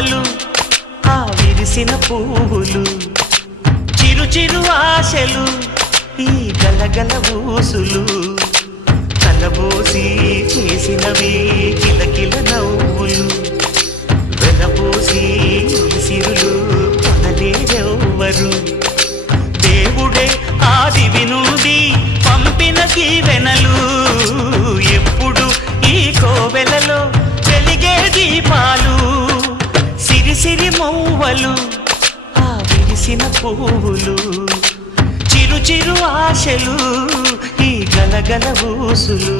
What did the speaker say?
మౌవలు ఆ విరిసిన పువ్వులు చిరు చిరు ఆశలు ఈ గలగల ఊసులు కలబోసి చేసినవి కిలకిల నవ్వులు వెనబోసి సిరులు కొనలేరెవ్వరు దేవుడే ఆదివి నుండి పంపిన దీవెనలు ఎప్పుడు ఈ కోవెలలో వెలిగే దీపాలు సిరి మౌవలు ఆ విరిసిన పువ్వులు చిరు చిరు ఆశలు ఈ గలగల ఊసులు